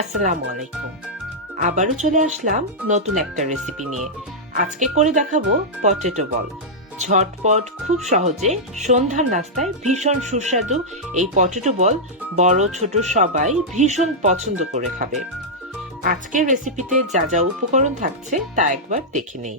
আসসালামু আলাইকুম। আবারও চলে আসলাম নতুন একটা রেসিপি নিয়ে। আজকে করে দেখাবো পটেটো বল ঝটপট, খুব সহজে সন্ধ্যার নাস্তায় ভীষণ সুস্বাদু এই পটেটো বল বড়, ছোট সবাই ভীষণ পছন্দ করে খাবে। আজকের রেসিপিতে যা যা উপকরণ থাকছে তা একবার দেখে নেই।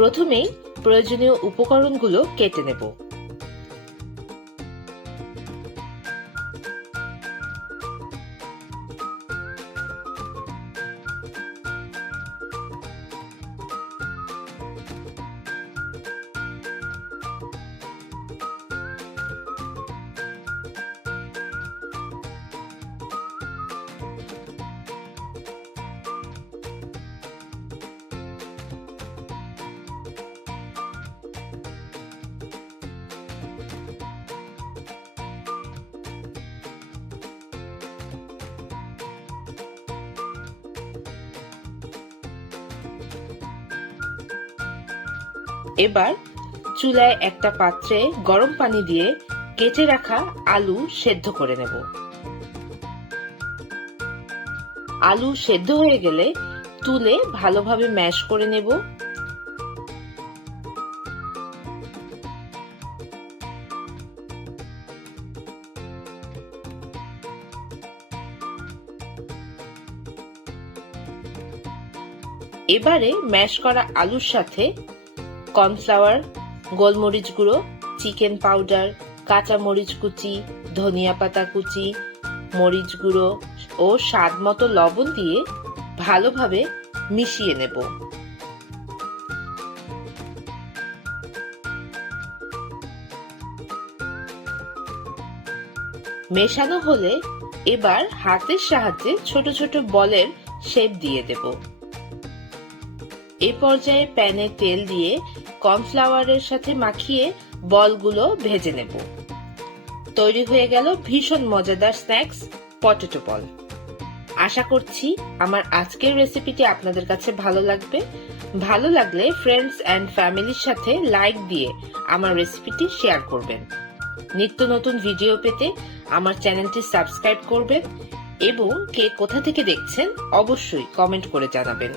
প্রথমেই প্রয়োজনীয় উপকরণগুলো কেটে নেব। এবার চুলায় একটা পাত্রে গরম পানি দিয়ে কেটে রাখা আলু সেদ্ধ করে নেব। আলু সেদ্ধ হয়ে গেলে তুলে ভালোভাবে ম্যাশ করে নেব। এবারে ম্যাশ করা আলুর সাথে কর্নফ্লাওয়ার, গোলমরিচ গুঁড়ো, চিকেন পাউডার, কাঁচা মরিচ কুচি, ধনিয়া পাতা কুচি, মরিচ গুঁড়ো ও স্বাদ মতো লবণ দিয়ে ভালোভাবে মিশিয়ে নেব। মেশানো হলে এবার হাতের সাহায্যে ছোট ছোট বলের শেপ দিয়ে দেব। এ পর্যায়ে প্যানে তেল দিয়ে কর্নফ্লাওয়ারের সাথে মাখিয়ে বলগুলো ভেজে নেব। তৈরি হয়ে গেল ভীষণ মজাদার স্ন্যাক্স, পটেটো বল। আশা করছি আমার আজকের রেসিপিটি আপনাদের কাছে ভালো লাগবে। ভালো লাগলে ফ্রেন্ডস অ্যান্ড ফ্যামিলির সাথে লাইক দিয়ে আমার রেসিপিটি শেয়ার করবেন। নিত্য নতুন ভিডিও পেতে আমার চ্যানেলটি সাবস্ক্রাইব করবেন এবং কে কোথা থেকে দেখছেন অবশ্যই কমেন্ট করে জানাবেন।